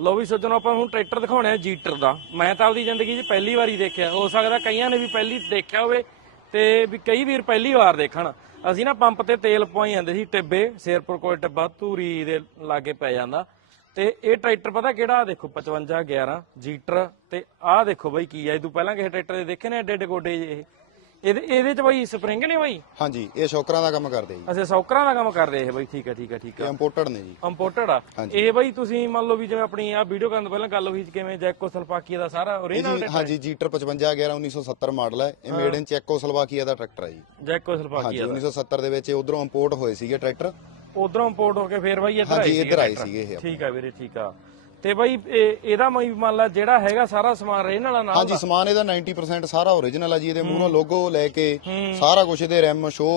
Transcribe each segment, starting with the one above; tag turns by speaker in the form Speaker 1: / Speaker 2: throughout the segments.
Speaker 1: ਲੋ ਵੀ ਸੱਜਣੋ, ਆਪਾਂ ਹੁਣ ਟਰੈਕਟਰ ਦਿਖਾਉਣੇ ਆ ਜੀਟਰ ਦਾ। ਮੈਂ ਤਾਂ ਆਪਦੀ ਜ਼ਿੰਦਗੀ 'ਚ ਪਹਿਲੀ ਵਾਰੀ ਦੇਖਿਆ। ਹੋ ਸਕਦਾ ਕਈਆਂ ਨੇ ਵੀ ਪਹਿਲੀ ਦੇਖਿਆ ਹੋਵੇ ਤੇ ਵੀ ਕਈ ਵੀਰ ਪਹਿਲੀ ਵਾਰ ਦੇਖਣ। ਅਸੀਂ ਨਾ ਪੰਪ ਤੇ ਤੇਲ ਪਵਾਈ ਜਾਂਦੇ ਸੀ ਟਿੱਬੇ, ਸ਼ੇਰਪੁਰ ਕੋਲ ਟਿੱਬਾ, ਧੂਰੀ ਦੇ ਲਾਗੇ ਪੈ ਜਾਂਦਾ। ਤੇ ਇਹ ਟਰੈਕਟਰ ਪਤਾ ਕਿਹੜਾ? ਦੇਖੋ 55 11 ਜੀਟਰ ਤੇ ਆਹ ਦੇਖੋ ਬਈ ਕੀ ਆ। ਇਹ ਤੋਂ ਪਹਿਲਾਂ ਕਿਸੇ ਟਰੈਕਟਰ ਦੇ ਦੇਖੇ ਨੇ ਐਡੇ ਐਡੇ ਗੋਡੇ ਇਹ ਇਹਦੇ ਇਹਦੇ ਚ ਬਈ ਸਪਰਿੰਗ ਨੇ ਬਈ?
Speaker 2: ਹਾਂਜੀ ਇਹ ਸ਼ੌਕਰਾਂ ਦਾ ਕੰਮ ਕਰਦੇ ਜੀ।
Speaker 1: ਅਸੀਂ ਸੌਕਰਾਂ ਦਾ ਕੰਮ ਕਰਦੇ ਇਹ ਬਈ ਠੀਕ ਹੈ ਠੀਕ ਹੈ ਠੀਕ
Speaker 2: ਇਹ
Speaker 1: ਹੈ
Speaker 2: ਇੰਪੋਰਟਡ ਨੇ ਜੀ।
Speaker 1: ਇੰਪੋਰਟਡ ਆ?
Speaker 2: ਹਾਂਜੀ।
Speaker 1: ਇਹ ਬਈ ਤੁਸੀਂ ਮੰਨ ਲਓ ਵੀ ਜਿਵੇਂ ਆਪਣੀ ਆ ਵੀਡੀਓ ਕਰਨ ਤੋਂ ਪਹਿਲਾਂ ਗੱਲ ਹੋਈ ਸੀ ਕਿਵੇਂ ਜੈਕੋ ਸਲਪਾਕੀਆ ਦਾ ਸਾਰਾ
Speaker 2: ਇਹ
Speaker 1: ਓਰੀਜਨਲ
Speaker 2: ਜੀ ਹਾਂਜੀ ਜੀਟਰ 55 11 1970 ਮਾਡਲ ਹੈ ਇਹ ਮੇਡ ਇਨ ਚੈਕੋ ਸਲੋਵਾਕੀਆ ਦਾ ਟਰੈਕਟਰ ਹੈ ਜੀ।
Speaker 1: ਜੈਕੋ
Speaker 2: ਹਾਂਜੀ
Speaker 1: ਸਲਪਾਕੀਆ ਦਾ
Speaker 2: 1970 ਦੇ ਵਿੱਚ ਉਧਰੋਂ ਇੰਪੋਰਟ ਹੋਏ ਸੀਗੇ ਟਰੈਕਟਰ
Speaker 1: ਉਧਰੋਂ ਇੰਪੋਰਟ ਹੋ ਕੇ ਫੇਰ ਬਈ ਇੱਧਰ ਆਏ
Speaker 2: ਹਾਂਜੀ
Speaker 1: ਸੀਗੇ
Speaker 2: ਇੱਧਰ ਆਏ। ਸੀਗੇ ਇਹ
Speaker 1: ਠੀਕ ਆ ਵੀਰੇ ਠੀਕ ਆ। ਤੇ ਬਈ ਇਹ- ਇਹਦਾ ਮੈਂ ਮੰਨ ਲਾ ਜਿਹੜਾ ਹੈਗਾ ਸਾਰਾ ਸਮਾਨ ਰਹਿਣ ਵਾਲਾ ਨਾਲ
Speaker 2: ਹਾਂਜੀ ਸਮਾਨ ਇਹਦਾ 90% ਸਾਰਾ ਓਰੀਜਨਲ ਹੈ ਜੀ ਇਹਦੇ ਮੂਹਰੋਂ ਲੋਗੋ ਲੈ ਕੇ ਸਾਰਾ ਕੁਝ ਇਹਦੇ ਰੈਮ ਸ਼ੋ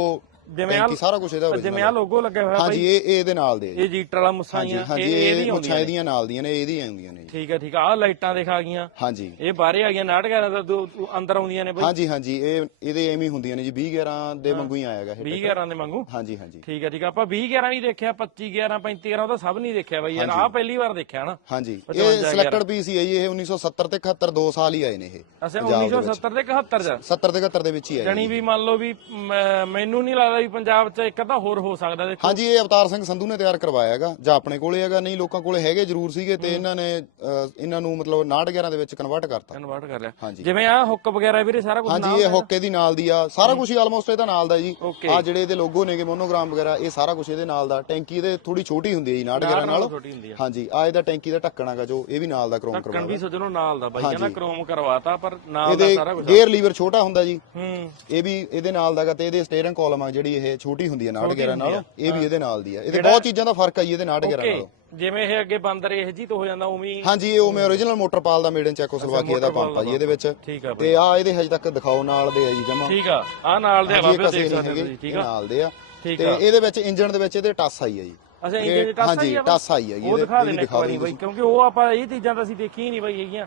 Speaker 1: ਜਿਵੇਂ
Speaker 2: ਟੈਂਕੀ ਸਾਰਾ ਕੁਝ ਇਹਦਾ
Speaker 1: ਜਿਵੇਂ
Speaker 2: original
Speaker 1: ਆ ਲੋਗੋ ਲੱਗਿਆ ਹੋਇਆ
Speaker 2: ਹਾਂਜੀ ਇਹ ਇਹ ਇਹਦੇ ਨਾਲ ਦੇ
Speaker 1: ਇਹ ਜੀਟਰ ਵਾਲਾ ਮੁਸਾਈਆਂ
Speaker 2: ਹਾਂਜੀ
Speaker 1: ਇਹ
Speaker 2: ਮੁੱਛਾਂ ਇਹਦੀਆਂ ਨਾਲ ਦੀਆਂ ਨੇ ਇਹਦੀਆਂ ਆਉਂਦੀਆਂ ਨੇ ਜੀ।
Speaker 1: ਠੀਕ ਆ ਠੀਕ ਆ ਆ ਲਾਈਟਾਂ ਦਿਖਾ ਗਈਆਂ।
Speaker 2: ਹਾਂਜੀ।
Speaker 1: ਇਹ ਬਾਹਰੇ ਆ ਗਈਆਂ ਨਾਟਕਾਂ ਦਾ ਦੋ ਦੋ ਅੰਦਰ ਆਉਂਦੀਆਂ ਨੇ ਬਈ।
Speaker 2: ਹਾਂਜੀ ਹਾਂਜੀ ਇਹ ਇਹਦੇ ਐਵੇਂ ਹੀ ਹੁੰਦੀਆਂ ਨੇ ਜੀ 20 11 ਦੇ ਵਾਂਗੂ ਹੀ ਆਏਗਾ ਇਹ
Speaker 1: 20 11 ਦੇ ਵਾਂਗੂ?
Speaker 2: ਹਾਂਜੀ ਹਾਂਜੀ।
Speaker 1: ਠੀਕ ਹੈ ਠੀਕ ਆ ਆਪਾਂ 20 11 ਵੀ ਦੇਖਿਆ 25 11 35 11 ਉਹ ਤਾਂ ਸਭ ਨਹੀਂ ਦੇਖਿਆ ਬਈ ਯਾਰ ਆਹ ਪਹਿਲੀ ਵਾਰ ਦੇਖਿਆ ਨਾ
Speaker 2: ਹਾਂਜੀ ਇਹ ਸਿਲੈਕਟਡ ਪੀਸ ਹੀ ਹੈ ਜੀ ਇਹ 1970 ਤੇ 71 ਦੋ ਸਾਲ ਹੀ ਆਏ ਨੇ ਇਹ
Speaker 1: ਅਸੇ 1970 ਦੇ 71 ਚ?
Speaker 2: 70 ਤੇ 71 ਦੇ ਵਿੱਚ ਹੀ ਆਏ
Speaker 1: ਜਣੀ ਵੀ ਮੰਨ ਲਓ ਵੀ ਮ- ਮੈਨੂੰ ਨਹੀਂ ਲੱਗਦਾ ਵੀ ਪੰਜਾਬ ਚ ਇੱਕ ਅੱਧਾ ਹੋਰ ਹੋ ਸਕਦਾ ਦੇਖੋ।
Speaker 2: ਹਾਂਜੀ ਇਹ ਅਵਤਾਰ ਸਿੰਘ ਸੰਧੂ ਨੇ ਤਿਆਰ ਕਰਵਾਇਆ ਹੈਗਾ ਜਾਂ ਆਪਣੇ ਕੋਲੇ ਹੈਗਾ ਨਹੀਂ ਲੋਕਾਂ ਕੋਲੇ ਹੈਗੇ ਜ਼ਰੂਰ ਸੀਗੇ ਤੇ ਇਹਨਾਂ ਨੇ ਅਹ, ਇਹਨਾਂ ਨੂੰ ਮਤਲਬ 69 11 ਦੇ ਵਿੱਚ ਕਨਵਰਟ ਕਰਤਾ।
Speaker 1: ਕਨਵਰਟ ਕਰ ਲਿਆ।
Speaker 2: ਹਾਂਜੀ।
Speaker 1: ਜਿਵੇਂ ਆ ਹੁੱਕ ਵਗੈਰਾ ਵੀਰੇ ਸਾਰਾ ਕੁਝ
Speaker 2: ਹਾਂਜੀ ਇਹ ਹੋਕੇ ਦੀ ਨਾਲ ਦੀ ਆ ਸਾਰਾ ਕੁਝ ਹੀ ਆਲਮੋਸਟ ਇਹਦਾ ਨਾਲ ਦਾ ਜੀ।
Speaker 1: Okay।
Speaker 2: ਆ ਜਿਹੜੇ ਇਹਦੇ ਲੋਗੋ ਨੇਗੇ ਮੋਨੋਗ੍ਰਾਮ ਵਗੈਰਾ ਇਹ ਸਾਰਾ ਕੁਝ ਇਹਦੇ ਨਾਲ ਦਾ। ਟੈਂਕੀ ਇਹਦੇ ਥੋੜੀ ਛੋਟੀ ਹੁੰਦੀ ਹੈ ਜੀ 69 11 ਨਾਲ
Speaker 1: ਛੋਟੀ ਹੁੰਦੀ ਆ।
Speaker 2: ਹਾਂਜੀ ਆ ਇਹਦਾ ਟੈਂਕੀ ਦਾ ਢੱਕਣ ਹੈਗਾ ਜੋ ਇਹ ਵੀ ਨਾਲ ਦਾ ਕ੍ਰੋਮ
Speaker 1: ਕਣ
Speaker 2: ਕਰਵਾਇਆ
Speaker 1: ਵੀ ਸੋਚਣੋ ਨਾਲ ਦਾ ਬਾਈ ਕਹਿੰਦਾ ਕ੍ਰੋਮ ਕਰਵਾਤਾ ਪਰ ਨਾਲ ਦਾ
Speaker 2: ਇਹਦੇ
Speaker 1: ਸਾਰਾ ਕੁਝ
Speaker 2: ਗੇਅਰ ਲੀਵਰ ਛੋਟਾ ਹੁੰਦਾ ਜੀ।
Speaker 1: ਹੂੰ।
Speaker 2: ਇਹ ਵੀ ਇਹਦੇ ਨਾਲ ਦਾਗਾ ਤੇ ਇਹਦੇ ਸਟੀਅਰਿੰਗ ਕਾਲਮ ਆ ਜਿਹੜੀ ਇਹ ਛੋਟੀ ਹੁੰਦੀ ਹੈ 69 11 ਨਾਲੋਂ ਇਹ ਵੀ ਇਹਦੇ ਨਾਲ ਦੀ ਆ। ਇਹਦੇ ਬਹੁਤ ਚੀਜ਼ਾਂ ਦਾ ਫ਼ਰਕ ਆ ਜੀ ਇਹਦੇ 69 11 ਨਾਲੋਂ।
Speaker 1: ਜਿਵੇਂ ਇਹ ਅੱਗੇ ਬੰਦ ਰੇਹ ਜੀ ਤੋਂ ਹੋ ਜਾਂਦਾ ਉਵੇਂ ਹੀ
Speaker 2: ਹਾਂਜੀ ਇਹ ਉਵੇਂ origignal ਮੋਟਰ ਪਾਲ ਦਾ ਮੇਡ ਇਨ ਚੈਕੋਸਲੋਵਾਕੀਆ ਦਾ ਪੰਪ ਆ ਜੀ ਇਹਦੇ ਵਿੱਚ।
Speaker 1: ਆ
Speaker 2: ਤੇ ਆ ਇਹਦੇ ਹਜੇ ਤੱਕ ਦਿਖਾਓ ਨਾਲ ਦੇ ਆ ਜੀ ਜਮਾ।
Speaker 1: ਠੀਕ ਆ। ਆ ਨਾਲ ਦੇ
Speaker 2: ਇਹ ਕਸੇ
Speaker 1: ਦੇਖ ਸਕਦੇ ਠੀਕ
Speaker 2: ਇਹ
Speaker 1: ਆ?
Speaker 2: ਨਾਲ ਦੇ ਆ। ਤੇ
Speaker 1: ਆ।
Speaker 2: ਇਹਦੇ ਵਿੱਚ ਇੰਜਨ ਦੇ ਵਿੱਚ ਇਹਦੇ ਟੱਸ ਆਈ ਆ ਜੀ।
Speaker 1: ਅੱਛਾ
Speaker 2: ਇਹ-
Speaker 1: ਇੰਜਨ ਟੱਸ
Speaker 2: ਹਾਂਜੀ,
Speaker 1: ਆਈ ਆ
Speaker 2: ਟੱਸ ਆਈ ਆ ਜੀ, ਇਹ ਦਿਖਾ ਦਿਓ
Speaker 1: ਬਾਈ ਕਿਉਂਕਿ ਉਹ ਆਪਾਂ ਇਹ ਚੀਜ਼ਾਂ ਤਾਂ ਅਸੀਂ ਦੇਖੀ ਨਹੀਂ ਬਾਈ ਹੈਗੀਆਂ।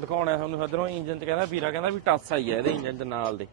Speaker 1: ਦਿਖਾਉਣਾ ਸਾਨੂੰ ਹਦਰੋਂ ਇੰਜਨ ਚ ਕਹਿੰਦਾ ਵੀਰਾ ਕਹਿੰਦਾ ਵੀ ਟੱਸ ਆਈ ਹੈ ਇਹਦੇ ਇੰਜਨ ਚ ਨਾਲ ਦੇ।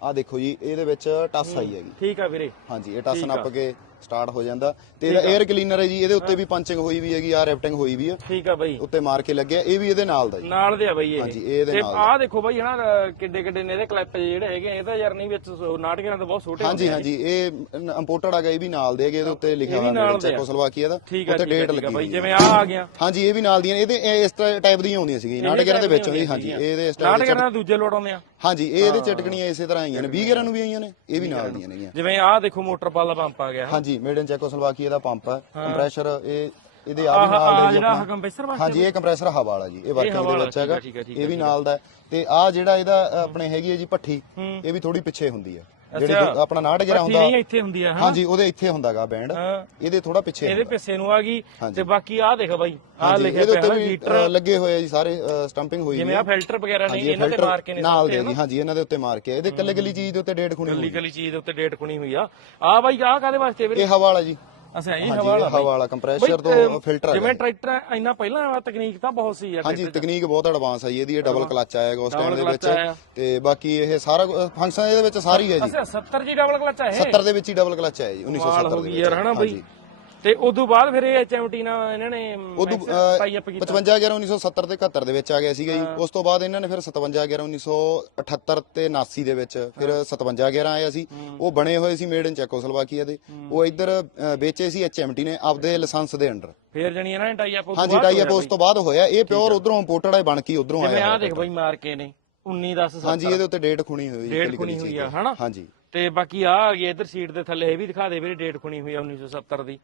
Speaker 2: ਆ ਦੇਖੋ ਜੀ ਇਹਦੇ ਵਿੱਚ ਟੱਸ ਆਈ ਹੈਗੀ
Speaker 1: ਠੀਕ ਆ ਵੀਰੇ
Speaker 2: ਹਾਂਜੀ ਇਹ ਟੱਸ
Speaker 1: ਠੀਕ ਆ।
Speaker 2: ਨੱਪ ਕੇ ਸਟਾਰਟ ਹੋ ਜਾਂਦਾ ਤੇ ਇਹਦਾ 에ਅਰ ਕਲੀਨਰ ਹੈ ਜੀ ਇਹਦੇ ਉੱਤੇ ਵੀ ਪੰਚਿੰਗ ਹੋਈ ਵੀ ਹੈਗੀ ਆ ਰੈਫਟਿੰਗ ਹੋਈ ਵੀ ਆ।
Speaker 1: ਠੀਕ ਆ ਬਾਈ।
Speaker 2: ਉੱਤੇ ਮਾਰ ਕੇ ਲੱਗਿਆ ਇਹ ਵੀ ਇਹਦੇ ਨਾਲ ਦਾ ਜੀ।
Speaker 1: ਨਾਲ ਦੇ ਆ ਬਾਈ ਇਹ।
Speaker 2: ਹਾਂਜੀ, ਇਹ ਇਹਦੇ ਨਾਲ
Speaker 1: ਆਹ ਦੇਖੋ ਬਾਈ ਹਨਾ ਕਿੱਡੇ ਕਿੱਡੇ ਨੇ ਇਹਦੇ ਕਲਿੱਪ ਜਿਹੜੇ ਹੈਗੇ ਆ, ਇਹ ਤਾਂ ਯਾਰ ਨਹੀਂ ਵਿੱਚ ਸੋ- ਨਾਟਕਾਂ ਤੋਂ ਬਹੁਤ ਛੋਟੇ
Speaker 2: ਹਾਂਜੀ ਹਾਂਜੀ ਇਹ ਇੰਪੋਰਟਡ ਹੈਗਾ ਇਹ ਵੀ ਨਾਲ ਦੇ ਹੈਗੇ ਇਹਦੇ ਉੱਤੇ ਲਿਖਿਆ ਹੋਇਆ
Speaker 1: ਆ।
Speaker 2: ਚੈਕੋਸਲੋਵਾਕੀਆ ਦਾ।
Speaker 1: ਆ
Speaker 2: ਉੱਤੇ
Speaker 1: ਆ,
Speaker 2: ਡੇਟ
Speaker 1: ਆ
Speaker 2: ਲੱਗੀ
Speaker 1: ਬਾਈ ਜਿਵੇਂ ਆ ਆ ਗਿਆ
Speaker 2: ਹਾਂਜੀ ਇਹ ਵੀ ਨਾਲ ਦੀਆਂ ਇਹਦੇ ਇਹ ਇਸ ਟਾਈਪ ਦੀਆਂ ਆਉਂਦੀਆਂ ਸੀਗੀਆਂ ਨਾਟਕ ਦੇ ਵਿੱਚ ਆਉਂਦੀ ਹਾਂਜੀ ਇਹਦੇ ਇਸ ਦੇ
Speaker 1: ਨਾਟਕਾਂ ਦੂਜੇ ਲੋਟ ਆਉਂਦੇ ਆ।
Speaker 2: ਹਾਂਜੀ ਇਹ ਇਹਦੇ ਚਟਕਣੀਆਂ ਇਸੇ ਤਰ੍ਹਾਂ ਆਈਆਂ ਨੇ 20 ਗਿਆਰਾਂ ਨੂੰ। ਵੀ ਆਈਆਂ ਨੇ ਇਹ ਵੀ ਨਾਲ ਦੀਆਂ ਨੇਗੀਆਂ।
Speaker 1: ਜਿਵੇਂ ਆਹ ਦੇਖੋ ਮੋਟਰ ਪਾਲ ਦਾ ਪੰਪ ਆ ਗਿਆ
Speaker 2: ਹਾਂਜੀ ਮੇਡ ਇਨ ਚੈਕੋਸਲੋਵਾਕੀਆ ਦਾ ਪੰਪ ਹੈ। ਕੰਪਰੈਸ਼ਰ ਇਹ ਇਹਦੇ ਆ ਵੀ ਨਾਲ ਦੇ
Speaker 1: ਜਿਹੜਾ ਕੰਪਰੈਸਰ ਵਾ
Speaker 2: ਹਾਂਜੀ ਇਹ ਕੰਪਰੈਸਰ ਹਵਾ ਵਾਲਾ ਜੀ ਇਹ ਵਰਕਿੰਗ ਦੇ ਵਿੱਚ ਹੈਗਾ। ਇਹ ਵੀ ਨਾਲ ਦਾ। ਤੇ ਆ ਜਿਹੜਾ ਇਹਦਾ ਆਪਣੇ ਹੈਗੀ ਹੈ ਜੀ ਪੱਠੀ ਇਹ ਵੀ ਥੋੜੀ ਪਿੱਛੇ ਹੁੰਦੀ ਹੈ। ਜਿਹੜੀ। ਆਪਣਾ 69 ਗਿਰਾ
Speaker 1: ਪੱਠੀ
Speaker 2: ਹੁੰਦਾ
Speaker 1: ਨਹੀਂ ਇੱਥੇ ਹੁੰਦੀ ਹਾਂ
Speaker 2: ਹਾਂਜੀ ਉਹਦੇ ਇੱਥੇ ਹੁੰਦਾਗਾ ਬੈਂਡ। ਇਹਦੇ ਥੋੜਾ ਪਿੱਛੇ
Speaker 1: ਇਹਦੇ
Speaker 2: ਹੁੰਦਾ।
Speaker 1: ਪਿੱਛੇ ਨੂੰ ਆ ਗਈ। ਤੇ ਬਾਕੀ ਆਹ ਦੇਖ ਬਾਈ ਆਹ ਲਿਖਿਆ ਪਿਆ ਹੈ
Speaker 2: ਅ, ਲੱਗੇ ਹੋਏ ਆ ਜੀ ਸਾਰੇ ਸਟੰਪਿੰਗ ਹੋਈ
Speaker 1: ਜਿਵੇਂ ਆ। ਫਿਲਟਰ ਵਗੈਰਾ ਨੇ
Speaker 2: ਹਾਂਜੀ, ਇਹ
Speaker 1: ਇਹਨਾਂ ਤੇ
Speaker 2: filter
Speaker 1: ਮਾਰ ਕੇ ਨੇ
Speaker 2: ਨਾਲ ਦੇ ਜੀ ਹਾਂਜੀ ਇਹਨਾਂ ਦੇ ਉੱਤੇ ਮਾਰ ਕੇ ਆ। ਇਹਦੇ ਕੱਲੇ ਕੱਲੀ ਚੀਜ਼ ਦੇ ਉੱਤੇ ਡੇਟ ਖੁਣੀ ਹੋਈ
Speaker 1: ਕੱਲੀ ਕੱਲੀ ਚੀਜ਼ ਦੇ ਉੱਤੇ ਡੇਟ ਖੁਣੀ ਹੋਈ ਆ। ਆ ਬਾਈ ਆਹ ਕਾਦੇ ਵਾਸਤੇ ਵੀਰੇ?
Speaker 2: ਇਹ ਹਵਾ ਵਾਲਾ ਜੀ।
Speaker 1: ਅੱਛਾ ਇਹ
Speaker 2: ਹਾਂਜੀ
Speaker 1: ਹਵਾ
Speaker 2: ਇਹ
Speaker 1: ਵਾਲਾ
Speaker 2: ਹਵਾ ਵਾਲਾ ਕੰਪਰੈਸ਼ਰ ਤੋਂ ਫਿਲਟਰ
Speaker 1: ਜਿਵੇਂ ਟਰੈਕਟਰ ਇੰਨਾ ਪਹਿਲਾਂ ਤਕਨੀਕ ਤਾਂ ਬਹੁਤ ਸੀ ਯਾਰ
Speaker 2: ਹਾਂਜੀ ਤਕਨੀਕ ਬਹੁਤ ਐਡਵਾਂਸ ਹੈ ਜੀ ਇਹਦੀ ਇਹ ਡਬਲ ਕਲਚ ਆਏਗਾ ਉਸ ਟਾਈਮ ਦੇ
Speaker 1: clutch
Speaker 2: ਵਿੱਚ।
Speaker 1: ਆਇਆ।
Speaker 2: ਤੇ ਬਾਕੀ ਇਹ ਸਾਰਾ ਫੰਕਸ਼ਨ ਇਹਦੇ ਵਿੱਚ ਸਾਰੀ ਹੈ ਜੀ।
Speaker 1: ਅੱਛਾ 70 ਜੀ ਡਬਲ ਕਲਚ ਆ ਇਹ?
Speaker 2: 70 ਦੇ ਵਿੱਚ ਹੀ ਡਬਲ ਕਲਚ ਆਇਆ ਜੀ
Speaker 1: ਕਮਾਲ
Speaker 2: 1970
Speaker 1: ਹੋ
Speaker 2: ਦੇ
Speaker 1: ਗਈ
Speaker 2: ਵਿੱਚ।
Speaker 1: ਯਾਰ ਹਨਾ ਬਈ?
Speaker 2: ਹਾਂਜੀ।
Speaker 1: ਤੇ ਉਦੋਂ ਬਾਅਦ ਫਿਰ ਇਹ ਐਚਐਮਟੀ ਨਾਲ ਇਹਨਾਂ ਨੇ
Speaker 2: ਉਦੋਂ
Speaker 1: ਟਾਈ ਅਪ ਕੀਤਾ।
Speaker 2: 55 11 1970 ਤੇ 71 ਦੇ ਵਿੱਚ ਆ ਗਿਆ ਸੀਗਾ ਜੀ। ਉਸ ਤੋਂ ਬਾਅਦ ਇਹਨਾਂ ਨੇ ਫਿਰ 57 11 1978 ਤੇ 79 ਦੇ ਵਿੱਚ ਫਿਰ 57 11 ਆਇਆ ਸੀ। ਉਹ ਬਣੇ ਹੋਏ ਸੀ ਮੇਡ ਇਨ ਚੈਕੋਸਲੋਵਾਕੀਆ ਦੇ। ਉਹ ਇੱਧਰ ਵੇਚੇ ਸੀ ਐਚਐਮਟੀ ਨੇ ਆਪਦੇ ਲਾਇਸੈਂਸ ਦੇ ਅੰਡਰ।
Speaker 1: ਫਿਰ ਜਣੀ ਇਹਨਾਂ ਨੇ ਟਾਈ ਅਪ
Speaker 2: ਹਾਂਜੀ ਟਾਈ ਅਪ ਉਸ ਤੋਂ ਬਾਅਦ ਹੋਇਆ। ਇਹ ਪਿਓਰ ਉਧਰੋਂ ਇੰਪੋਰਟਡ ਹੈ ਬਣ ਕੇ ਉਧਰੋਂ
Speaker 1: ਜਿਵੇਂ
Speaker 2: ਆਇਆ
Speaker 1: ਆ ਦੇਖ ਬਈ ਮਾਰ ਕੇ ਨੇ 19 10
Speaker 2: ਹਾਂਜੀ ਇਹਦੇ ਉੱਤੇ ਡੇਟ ਖੁਣੀ ਹੋਈ
Speaker 1: ਡੇਟ ਖੁਣੀ ਹੋਈ ਆ। ਹਨਾ?
Speaker 2: ਹਾਂਜੀ।
Speaker 1: ਤੇ ਬਾਕੀ ਆ ਆ ਗਈ ਇਧਰ ਸੀਟ ਦੇ ਥੱਲੇ ਇਹ ਵੀ ਦਿਖਾ ਦੇ ਵੀਰੇ ਡੇਟ ਖੁਣੀ ਹੋਈ ਆ 1970 ਦੀ।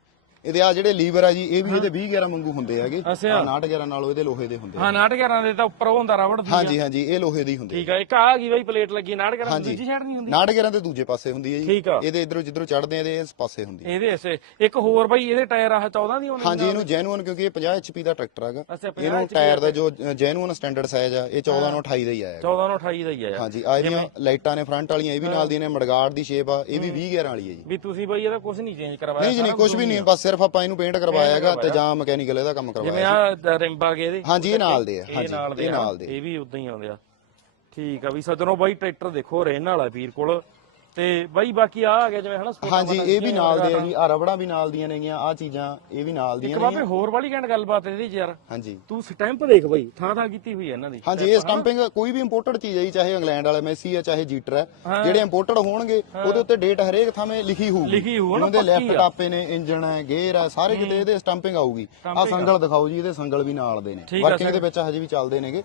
Speaker 2: ਇਹਦੇ ਆ ਜਿਹੜੇ ਲੀਵਰ ਆ ਜੀ ਇਹ ਵੀ ਇਹਦੇ 20 11 ਵਾਂਗੂ ਹੁੰਦੇ ਹੈਗੇ।
Speaker 1: ਅੱਛਾ।
Speaker 2: 69 11 ਨਾਲੋਂ ਇਹਦੇ ਲੋਹੇ ਦੇ ਹੁੰਦੇ ਆ।
Speaker 1: ਹਾਂ 69 ਦੇ ਤਾਂ ਉੱਪਰ ਉਹ ਹੁੰਦਾ ਰਬੜ ਦੀ
Speaker 2: ਹਾਂਜੀ ਹਾਂਜੀ ਇਹ ਲੋਹੇ ਦੀ ਹੁੰਦੇ
Speaker 1: ਠੀਕ ਆ ਇੱਕ ਆ ਗਈ ਬਈ ਪਲੇਟ ਲੱਗੀ 69 ਦੀ ਦੂਜੀ ਸਾਈਡ ਨਹੀਂ ਹੁੰਦੀ?
Speaker 2: 69 11 ਦੇ ਦੂਜੇ ਪਾਸੇ ਹੁੰਦੀ ਹੈ ਜੀ।
Speaker 1: ਠੀਕ ਆ।
Speaker 2: ਇਹਦੇ ਇਧਰੋਂ ਜਿੱਧਰੋਂ ਚੜਦੇ ਆ ਇਹਦੇ ਇਸ ਪਾਸੇ ਹੁੰਦੀ ਹੈ।
Speaker 1: ਇਹਦੇ ਐਸੇ ਇੱਕ ਹੋਰ ਬਈ ਇਹਦੇ ਟਾਇਰ ਆਹ 14 ਦੀ ਹੋਣੀ
Speaker 2: ਹਾਂਜੀ ਇਹਨੂੰ ਜੈਨੂਅਨ ਕਿਉਂਕਿ ਇਹ 50 HP ਦਾ ਟਰੈਕਟਰ ਹੈਗਾ।
Speaker 1: ਅੱਛਾ, 50
Speaker 2: ਇਹਨੂੰ ਟਾਇਰ ਦਾ ਜੋ ਜੈਨੂਅਨ ਸਟੈਂਡਰਡ ਸਾਈਜ਼ ਆ ਇਹ 14 ਨੂੰ 28 ਦਾ ਹੀ ਆਇਆ
Speaker 1: 14 ਨੂੰ 28 ਦਾ ਹੀ ਆ ਯਾਰ
Speaker 2: ਹਾਂਜੀ ਆ ਇਹਦੀਆਂ ਲਾਈਟਾਂ ਨੇ ਫਰੰਟ ਵਾਲੀਆਂ ਇਹ ਵੀ ਨਾਲ ਦੀਆਂ ਨੇ ਮੜਗਾੜ ਦੀ ਸ਼ੇਪ ਆ ਇਹ ਵੀ 20 11 ਵਾਲੀ ਹੈ ਜੀ।
Speaker 1: ਵੀ ਤੁਸੀਂ ਬਈ ਇਹਦਾ ਕੁਝ ਨਹੀਂ ਚੇਂਜ ਕਰਵਾਇਆ
Speaker 2: ਨਹੀਂ ਜੀ ਨਹੀਂ ਕੁਝ ਵੀ ਨਹੀਂ ਬਸ ਸਿਰਫ ਆਪਾਂ ਇਹਨੂੰ ਪੇਂਟ ਕਰਵਾਇਆ ਹੈਗਾ ਤੇ ਜਾਂ ਮਕੈਨੀਕਲ ਇਹਦਾ ਕੰਮ
Speaker 1: ਜਿਵੇਂ
Speaker 2: ਕਰਵਾਇਆ
Speaker 1: ਆ ਰਿੰਬ ਗਏ ਇਹਦੇ?
Speaker 2: ਹਾਂਜੀ ਇਹ ਨਾਲ ਦੇ ਆ।
Speaker 1: ਇਹ
Speaker 2: ਹਾਂਜੀ
Speaker 1: ਦੇ
Speaker 2: ਇਹ
Speaker 1: ਆ।
Speaker 2: ਨਾਲ ਦੇ
Speaker 1: ਇਹ ਵੀ ਉਦਾਂ ਹੀ ਆਉਂਦੇ ਆ। ਠੀਕ ਆ ਵੀ ਸੱਜਣੋ ਬਾਈ ਟਰੈਕਟਰ ਦੇਖੋ ਰਹਿਣ ਵਾਲਾ ਵੀਰ ਕੋਲ। ਤੇ ਬਾਈ ਬਾਕੀ ਆ ਆ ਗਿਆ ਜਿਵੇਂ ਹਨਾ ਸਪੋਰਟਾਂ
Speaker 2: ਹਾਂਜੀ ਇਹ ਵੀ ਨਾਲ ਦੇ ਆ ਜੀ ਆ ਰਬੜਾਂ ਵੀ ਨਾਲ ਦੀਆਂ ਨੇਗੀਆਂ ਆ ਚੀਜ਼ਾਂ ਇਹ ਵੀ ਨਾਲ
Speaker 1: ਇੱਕ
Speaker 2: ਦੀਆਂ
Speaker 1: ਬਾਬੇ
Speaker 2: ਨੇ
Speaker 1: ਹੋਰ ਵਾਲੀ ਘੈਂਟ ਗੱਲਬਾਤ ਇਹਦੀ ਯਾਰ।
Speaker 2: ਹਾਂਜੀ।
Speaker 1: ਤੂੰ ਸਟੈਂਪ ਦੇਖ ਬਾਈ ਥਾਂ ਥਾਂ ਕੀਤੀ ਹੋਈ ਹੈ ਇਹਨਾਂ ਦੀ।
Speaker 2: ਹਾਂਜੀ ਇਹ ਸਟੰਪਿੰਗ ਕੋਈ ਵੀ ਇੰਪੋਰਟਡ ਚੀਜ਼ ਹੈ ਜੀ ਚਾਹੇ ਇੰਗਲੈਂਡ ਵਾਲਾ ਮੈਸੀ ਹੈ ਚਾਹੇ ਜੀਟਰ ਹੈ। ਜਿਹੜੇ ਇੰਪੋਰਟਡ ਹੋਣਗੇ ਉਹਦੇ ਉੱਤੇ ਡੇਟ ਹਰੇਕ ਥਾਵੇਂ ਲਿਖੀ ਹੋਊਗੀ।
Speaker 1: ਲਿਖੀ ਹੋਊ ਨਾ,
Speaker 2: ਉਹਦੇ ਲੈਫਟ। ਟਾਪੇ ਨੇ ਇੰਜਨ ਹੈ ਗੇਅਰ ਹੈ ਸਾਰੇ ਕਿਤੇ ਇਹਦੇ ਸਟੰਪਿੰਗ ਆਊਗੀ। ਆ। ਸੰਗਲ ਦਿਖਾਓ ਜੀ ਇਹਦੇ ਸੰਗਲ ਵੀ ਨਾਲ ਦੇ ਨੇ। ਵਰਕਿੰਗ ਦੇ ਵਿੱਚ ਹਜੇ ਵੀ ਚੱਲਦੇ ਨੇਗੇ।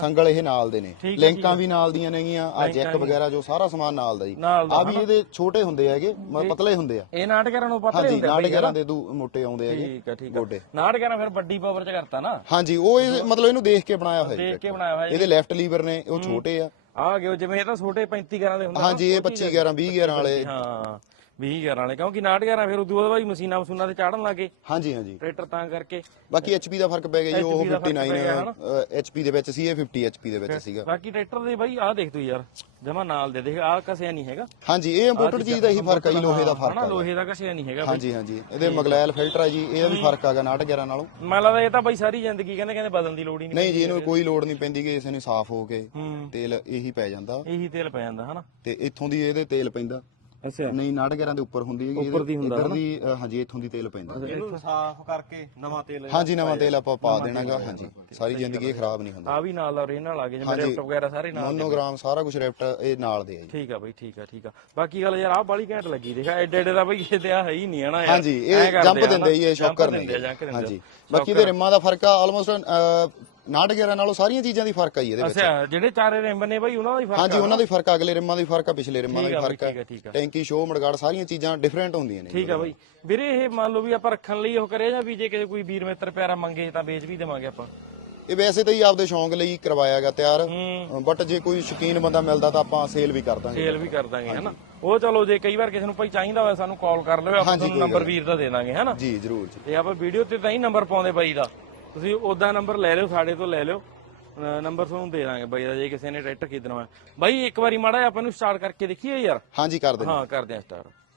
Speaker 2: ਸੰਗਲ ਇਹ ਨਾਲ ਦੇ ਨੇ। ਲਿੰਕਾਂ ਵੀ ਨਾਲ ਦੀਆਂ ਨੇਗੀਆਂ ਆ ਜੈਕ ਵਗੈਰਾ ਜੋ ਸਾਰਾ ਸਮਾਨ ਨਾਲ ਦਾ ਜੀ।
Speaker 1: ਨਾਲ ਦਾ,
Speaker 2: ਆ ਵੀ ਇਹਦੇ ਛੋਟੇ ਹੁੰਦੇ ਹੈਗੇ ਮ- ਪਤਲੇ ਹੁੰਦੇ ਆ।
Speaker 1: ਇਹ ਨਾਟਕਾਂ ਨੂੰ ਪਤਾ
Speaker 2: ਹਾਂਜੀ
Speaker 1: ਹੁੰਦਾ
Speaker 2: ਨਾਟ
Speaker 1: ਬਈ।
Speaker 2: ਗਿਆਰਾਂ ਦੇ ਦੂ ਮੋਟੇ ਆਉਂਦੇ ਹੈਗੇ
Speaker 1: ਠੀਕ ਆ ਠੀਕ ਆ।
Speaker 2: ਗੋਡੇ
Speaker 1: ਨਾਟਕਾਂ ਫਿਰ ਵੱਡੀ ਪਾਵਰ ਚ ਕਰਤਾ ਨਾ।
Speaker 2: ਹਾਂਜੀ ਉਹ ਇਹ ਮਤਲਬ ਇਹਨੂੰ ਦੇਖ ਕੇ ਬਣਾਇਆ ਹੋਇਆ ਜੀ
Speaker 1: ਦੇਖ ਕੇ ਬਣਾਇਆ ਹੋਇਆ
Speaker 2: ਇਹਦੇ ਲੈਫਟ ਲੀਵਰ ਨੇ ਉਹ ਛੋਟੇ ਆ।
Speaker 1: ਆ ਗਏ ਜਿਵੇਂ ਇਹ ਤਾਂ ਛੋਟੇ 35 ਗਰਾਂ ਦੇ ਹੁੰਦੇ ਨਾ,
Speaker 2: ਹਾਂਜੀ ਇਹ 25 11 20 11 ਵਾਲੇ।
Speaker 1: ਹਾਂ। 20 ਗਰਾਂ ਵਾਲੇ ਕਿਉਂਕਿ ਨਾਟਕਾਂ ਫਿਰ ਉਦੋਂ ਬਾਅਦ ਬਾਈ ਮਸ਼ੀਨਾਂ ਮਸ਼ੂਨਾਂ ਤੇ ਚਾੜਨ ਲੱਗੇ
Speaker 2: ਹਾਂਜੀ ਹਾਂਜੀ।
Speaker 1: ਟਰੈਕਟਰ ਤਾਂ ਕਰਕੇ।
Speaker 2: ਬਾਕੀ ਐਚਪੀ ਦਾ ਫ਼ਰਕ ਪੈ ਗਿਆ ਜੀ ਉਹ
Speaker 1: HP ਦਾ ਫ਼ਰਕ ਪੈ ਗਿਆ,
Speaker 2: 59 ਐਚਪੀ ਦੇ ਵਿੱਚ ਸੀ ਇਹ 50 ਐਚਪੀ ਦੇ ਵਿੱਚ ਸੀਗਾ।
Speaker 1: ਬਾਕੀ ਟਰੈਕਟਰ ਦੇ ਬਾਈ ਆਹ ਦੇਖ ਤੂੰ ਯਾਰ ਜਮਾ ਨਾਲ ਦੇ ਦੇਖ ਆਹ ਕਸਿਆ ਨਹੀਂ ਹੈਗਾ।
Speaker 2: ਹਾਂਜੀ ਇਹ ਇੰਪੋਰਟਡ ਚੀਜ਼ ਦਾ ਹੀ ਫ਼ਰਕ ਹੈ ਲੋਹੇ ਦਾ ਫ਼ਰਕ ਹੈ
Speaker 1: ਲੋਹੇ ਦਾ ਕਸਿਆ ਨਹੀਂ ਹੈਗਾ
Speaker 2: ਹਾਂਜੀ ਹਾਂਜੀ ਇਹਦੇ ਮਗਲੈਲ ਫਿਲਟਰ ਹੈ ਜੀ ਇਹਦਾ ਵੀ ਫ਼ਰਕ ਹੈਗਾ 11 ਨਾਲੋਂ।
Speaker 1: ਮੈਨੂੰ ਲੱਗਦਾ ਇਹ ਤਾਂ ਬਾਈ ਸਾਰੀ ਜ਼ਿੰਦਗੀ ਕਹਿੰਦੇ ਕਹਿੰਦੇ ਬਦਲਣ ਦੀ ਲੋੜ ਹੀ ਨਹੀਂ
Speaker 2: ਨਹੀਂ ਜੀ ਇਹਨੂੰ ਕੋਈ ਲੋੜ ਨਹੀਂ ਪੈਂਦੀ ਕਿ ਇਸ ਨੇ ਸਾਫ਼ ਹੋ ਕੇ ਤੇਲ ਇਹੀ ਪੈ ਜਾਂਦਾ।
Speaker 1: ਇਹੀ ਤੇਲ ਪੈ ਜਾਂਦਾ ਹਨਾ?
Speaker 2: ਤੇ ਇੱਥੋਂ ਦੀ ਇਹਦੇ ਤੇਲ ਪੈਂਦਾ।
Speaker 1: ਅੱਛਾ।
Speaker 2: ਨਹੀਂ 11 ਦੇ ਉੱਪਰ ਹੁੰਦੀ ਹੈਗੀ
Speaker 1: ਉੱਪਰ ਦੀ ਹੁੰਦਾ
Speaker 2: ਇੱਧਰ ਦੀ ਅ, ਹਾਂਜੀ ਇੱਥੋਂ ਦੀ ਤੇਲ ਪੈਂਦਾ।
Speaker 3: ਇਹਨੂੰ ਸਾਫ਼ ਕਰਕੇ ਨਵਾਂ ਤੇਲ
Speaker 2: ਹਾਂਜੀ ਨਵਾਂ ਤੇਲ ਆਪਾਂ ਪਾ ਦੇਣਾਗਾ ਹਾਂਜੀ। ਸਾਰੀ ਜ਼ਿੰਦਗੀ ਇਹ ਖਰਾਬ ਨਹੀਂ ਹੁੰਦਾ।
Speaker 1: ਆ ਵੀ ਨਾਲ ਦਾ ਓਰੀਜਨਲ ਆ ਗਏ ਜਿਵੇਂ ਰੈਪਟ ਵਗੈਰਾ ਸਾਰੇ ਨਾਲ
Speaker 2: ਮੋਨੋਗ੍ਰਾਮ ਸਾਰਾ ਕੁਝ ਰੈਪਟ ਇਹ ਨਾਲ ਦੇ ਆ ਜੀ।
Speaker 1: ਠੀਕ ਆ ਬਾਈ ਠੀਕ ਆ ਠੀਕ ਆ। ਬਾਕੀ ਗੱਲ ਯਾਰ ਆਹ ਬਾਲੀ ਘੈਂਟ ਲੱਗੀ ਦੇਖਾ ਐਡੇ ਐਡੇ ਦਾ ਬਾਈ ਕਿਤੇ ਆ ਹੈ ਹੀ ਨਹੀਂ ਹਨਾ ਯਾਰ।
Speaker 2: ਹਾਂਜੀ
Speaker 1: ਐਂ
Speaker 2: ਇਹ
Speaker 1: ਕਰਦੇ
Speaker 2: ਜੰਪ
Speaker 1: ਆ
Speaker 2: ਦਿੰਦੇ ਜੀ ਇਹ ਸ਼ੌਕਰ ਨੇ
Speaker 1: ਦਿੰਦੇ ਆ, jump ਦਿੰਦੇ ਆ।
Speaker 2: ਹਾਂਜੀ। ਬਾਕੀ ਇਹਦੇ ਰਿਮਾਂ ਦਾ ਫ਼ਰਕ ਆ ਆਲਮੋਸਟ 911 ਨਾਲੋਂ ਸਾਰੀਆਂ ਚੀਜ਼ਾਂ ਦੀ ਫ਼ਰਕ ਆ ਜੀ ਇਹਦੇ ਵਿੱਚ।
Speaker 1: ਅੱਛਾ ਜਿਹੜੇ ਚਾਰੇ ਰਿੰਬ ਨੇ ਬਾਈ ਉਹਨਾਂ ਦਾ ਹੀ ਫ਼ਰਕ
Speaker 2: ਹਾਂਜੀ ਉਹਨਾਂ ਦਾ ਹੀ ਫ਼ਰਕ ਆ ਅਗਲੇ ਰਿਮਾਂ ਦਾ ਫ਼ਰਕ ਆ ਪਿਛਲੇ ਰਿਮਾਂ ਦਾ
Speaker 1: ਆ
Speaker 2: ਫ਼ਰਕ
Speaker 1: ਆ,
Speaker 2: ਟੈਂਕੀ ਸ਼ੋ ਮੜਗਾੜ ਸਾਰੀਆਂ ਚੀਜ਼ਾਂ ਡਿਫਰੈਂਟ ਹੁੰਦੀਆਂ ਨੇ
Speaker 1: ਠੀਕ ਆ ਬਾਈ। ਵੀਰੇ ਇਹ ਮੰਨ ਲਓ ਵੀ ਆਪਾਂ ਰੱਖਣ ਲਈ ਉਹ ਕਰੇ ਜਾਂ ਵੀ ਜੇ ਕਿਸੇ ਕੋਈ ਵੀਰ ਮਿੱਤਰ ਪਿਆਰਾ ਮੰਗੇ ਤਾਂ ਵੇਚ ਵੀ ਦੇਵਾਂਗੇ ਆਪਾਂ?
Speaker 2: ਇਹ ਵੈਸੇ ਤਾਂ ਹੀ ਆਪਦੇ ਸ਼ੌਂਕ ਲਈ ਕਰਵਾਇਆ ਗਿਆ ਤਿਆਰ।
Speaker 1: ਹੂੰ।
Speaker 2: ਬਟ ਜੇ ਕੋਈ ਸ਼ੌਕੀਨ ਬੰਦਾ ਮਿਲਦਾ ਤਾਂ ਆਪਾਂ ਸੇਲ ਵੀ ਕਰ ਦਾਂਗੇ।
Speaker 1: ਸੇਲ ਵੀ ਕਰ ਦਾਂਗੇ ਹਨਾ? ਉਹ ਚਲੋ ਜੇ ਕਈ ਵਾਰ ਕਿਸੇ ਨੂੰ ਭਾਈ ਚਾਹੀਦਾ ਹੋਵੇ ਸਾਨੂੰ ਕਾਲ ਕਰ ਲਵੇ ਆਪਾਂ ਤੁਹਾਨੂੰ ਨੰਬਰ ਵੀਰ ਦਾ ਦੇ ਦਾਂਗੇ ਹਨਾ?
Speaker 2: ਜੀ ਜਰੂਰ ਜੀ।
Speaker 1: ਤੇ ਆਪਾਂ ਵੀਡੀਓ ਤੇ ਤਾਂ ਹੀ ਨੰਬਰ ਪਾਉਂਦੇ ਬਾਈ ਦਾ। ਤੁਸੀਂ ਉਹਦਾ ਨੰਬਰ ਲੈ ਲਿਓ ਸਾਡੇ ਤੋਂ ਲੈ ਲਿਓ। ਨੰਬਰ ਤੁਹਾਨੂੰ ਦੇ ਦਾਂਗੇ ਬਾਈ ਦਾ ਜੇ ਕਿਸੇ ਨੇ ਟਰੈਕਟਰ ਖਰੀਦਣਾ ਹੋਇਆ। ਬਾਈ ਇੱਕ ਵਾਰੀ ਮਾੜਾ ਆਪਾਂ ਨੂੰ ਸਟਾਰਟ ਕਰਕੇ ਦੇਖੀਏ ਯਾਰ।
Speaker 2: ਹਾਂਜੀ ਕਰ ਦਿੰਦੇ
Speaker 1: ਹਾਂ। ਕਰਦੇ ਆ ਸਟਾਰਟ